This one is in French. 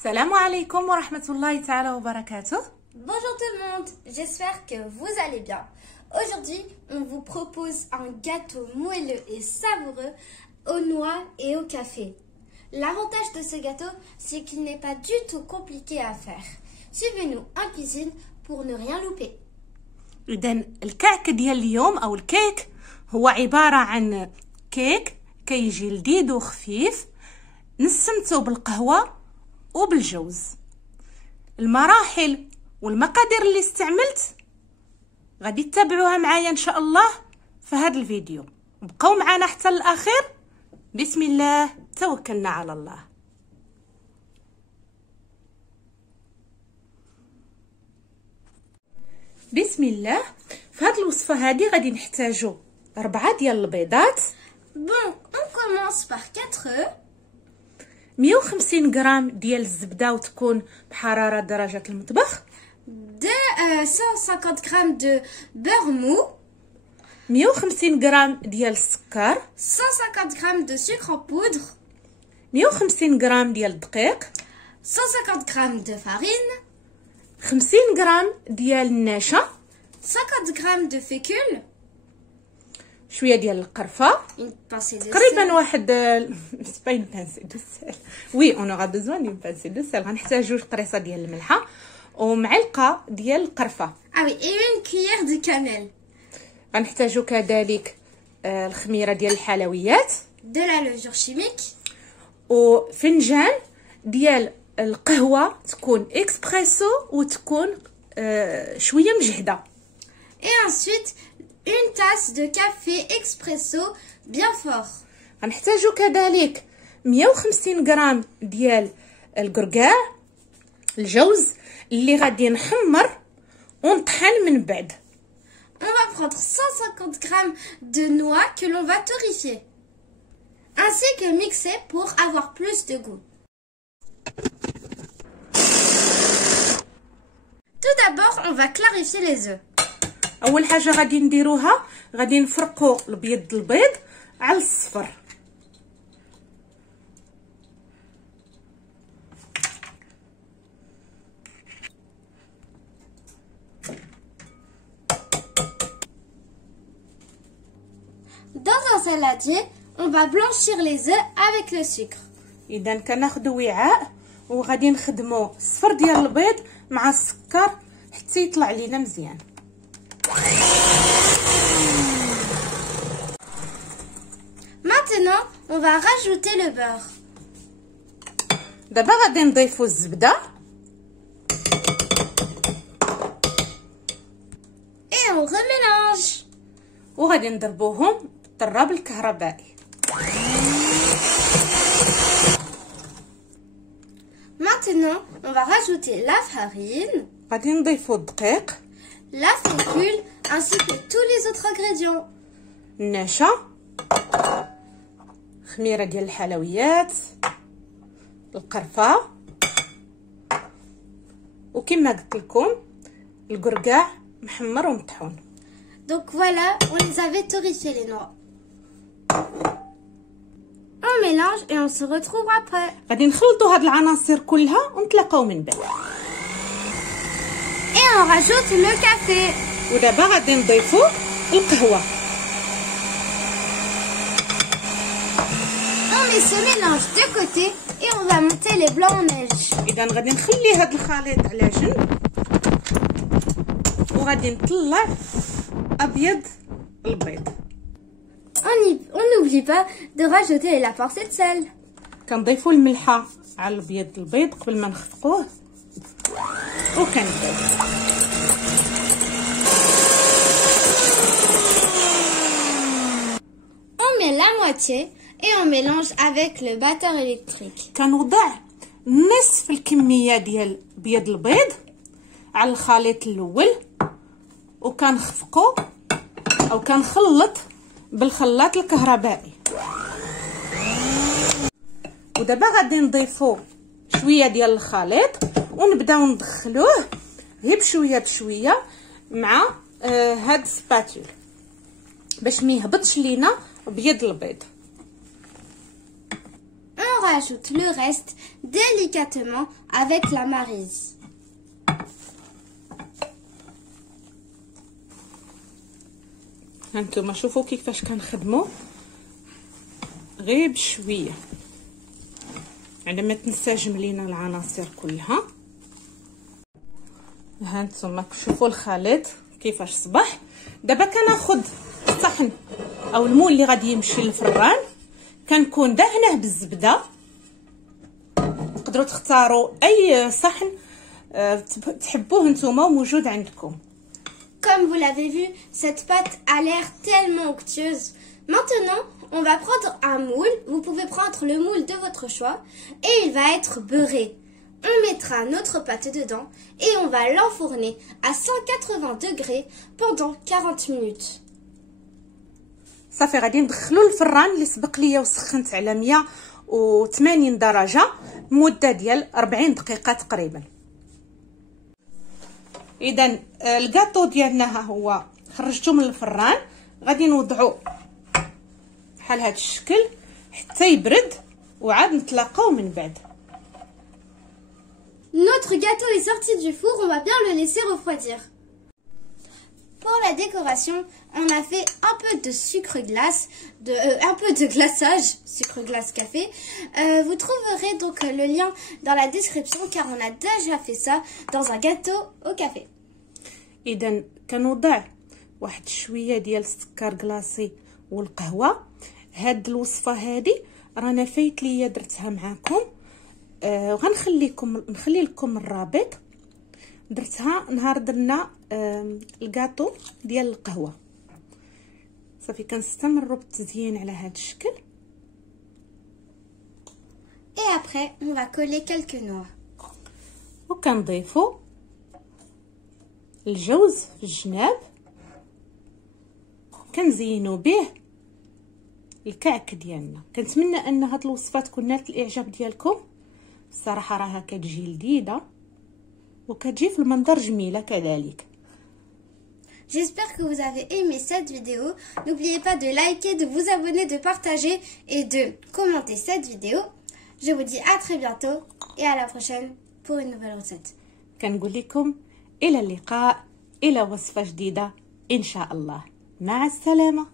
Salam alaikum wa rahmatullahi ta'ala wa barakatuh. Bonjour tout le monde, j'espère que vous allez bien. Aujourd'hui, on vous propose un gâteau moelleux et savoureux aux noix et au café. L'avantage de ce gâteau, c'est qu'il n'est pas du tout compliqué à faire. Suivez-nous en cuisine pour ne rien louper. إذن الكعك ديال اليوم أو الكيك هو عبارة عن كيك كيجي لذيذ وخفيف نسمتو بالقهوة وبالجوز. المراحل والمقادير اللي استعملت غادي تتابعوها معايا ان شاء الله في هذا الفيديو. بقاو معنا حتى الاخير. بسم الله توكلنا على الله. بسم الله. في هذه الوصفه هذه غادي نحتاجو 4 ديال البيضات. Bon, on commence par 4 œufs. 150 غرام ديال الزبده وتكون بحراره درجه المطبخ. 150 grammes de beurre mou. 150 غرام ديال السكر. 150 grammes de sucre en poudre. 150 غرام ديال الدقيق. 150 grammes de farine. 50 غرام ديال النشا. 50 grammes de fécule. شويه ديال القرفه. Une pincée de تقريبا sel. واحد سباي بانسي دو سيل. وي اون اورا بيزوان دون بانسي دو سيل. غنحتاجو قريصه ديال الملحه ومعلقه ديال القرفه. Ah oui, et une cuillère de cannelle. غنحتاجو كذلك الخميره ديال الحلويات. De la levure chimique. وفنجان ديال القهوه تكون اكسبريسو وتكون شويه مجهده. Et ensuite, une tasse de café expresso bien fort. غنحتاجو كذلك 150 غرام ديال القرقاع الجوز اللي غادي نحمر ونطحن من بعد. On va prendre 150 grammes de noix que l'on va torréfier, ainsi que mixer pour avoir plus de goût. Tout d'abord, on va clarifier les œufs. اول حاجه غادي نديروها غادي نفرقوا البيض البيض على الصفر. Dans un saladier, on va blanchir les œufs avec le sucre. اذا كناخذوا وعاء وغادي نخدموا الصفر ديال البيض مع السكر حتى يطلع لينا مزيان. Maintenant, on va rajouter le beurre. دابا غادي نضيفوا الزبده Et on remélange. وغادي نضربوهم بالطراب الكهربائي. Maintenant, on va rajouter la farine, غادي نضيفوا الدقيق la fécule, ainsi que tous les autres ingrédients. النشا خميره ديال الحلويات القرفه وكما قلت لكم القرقاع محمر ومطحون. Donc voilà, on les avait torréfiés les noix. On mélange et on se retrouve après. غادي نخلطوا هاد العناصر كلها ونتلاقاو من بعد. Et on rajoute le café. ودابا غادي نضيفوا القهوه. On met ce mélange de côté et on va monter les blancs en neige. اذا غادي نخلي هاد الخليط على جنب وغادي نطلع ابيض البيض. On n'oublie pas de rajouter la pincée de sel. كنضيفوا الملحه على الابيض البيض قبل ما نخفقوه وكنبداو. On met la moitié et on mélange avec le batteur électrique. كنوضع نصف الكميه ديال بيض البيض على الخليط الاول وكنخفقو او كنخلط بالخلاط الكهربائي. ودابا غادي نضيفو شويه ديال الخليط ونبداو ندخلوه غير بشويه بشويه مع هاد السباتول باش ما يهبطش لينا بيض البيض. On rajoute le reste délicatement avec la maryse. هانتوما شوفوا كيفاش كنخدموا غير بشويه على ما تنسجم لينا العناصر كلها. هانتوما شوفوا الخليط كيفاش صبح. دابا كناخذ الصحن او المول اللي غادي يمشي للفران، كنكون دهنه بالزبده. تقدروا تختاروا اي صحن تحبوه نتوما وموجود عندكم. Comme vous l'avez vu, cette pâte a l'air tellement onctueuse. Maintenant, on va prendre un moule. Vous pouvez prendre le moule de votre choix et il va être beurré. On mettra notre pâte dedans et on va l'enfourner à 180 degrés pendant 40 minutes. صافي غادي ندخلو الفران اللي سبق ليا وسخنت على 180 درجه مده ديال 40 دقيقه تقريبا. اذا الكاطو ديالنا ها هو خرجته من الفران، غادي نوضعو بحال هذا الشكل حتى يبرد وعاد نتلاقاو من بعد. Notre gâteau est sorti du four, on va bien le laisser refroidir. Pour la décoration, on a fait un peu de sucre glace, un peu de glaçage, sucre glace café. Vous trouverez donc le lien dans la description car on a déjà fait ça dans un gâteau au café. إذا كنوضع واحد شويه ديال السكر كلاصي والقهوه. هاد الوصفه هذه رانا فايت ليا درتها معكم، نخلي لكم الرابط. درتها نهار درنا الكاطو ديال القهوه. صافي كنستمروا بالتزيين على هذا الشكل. Et après, on va coller quelques noix. وكنضيفوا الجوز في الجناب، كنزينوا به الكعك ديالنا. كنتمنى ان هاد الوصفه تكون نالت الاعجاب ديالكم. الصراحه راها كتجي لذيذه وكتجي في المنظر جميله كذلك. J'espère que vous avez aimé cette vidéo. N'oubliez pas de liker, de vous abonner, de partager et de commenter cette vidéo. Je vous dis à très bientôt et à la prochaine pour une nouvelle recette. كنقول لكم إلى اللقاء، إلى وصفة جديدة إن شاء الله. مع السلامة.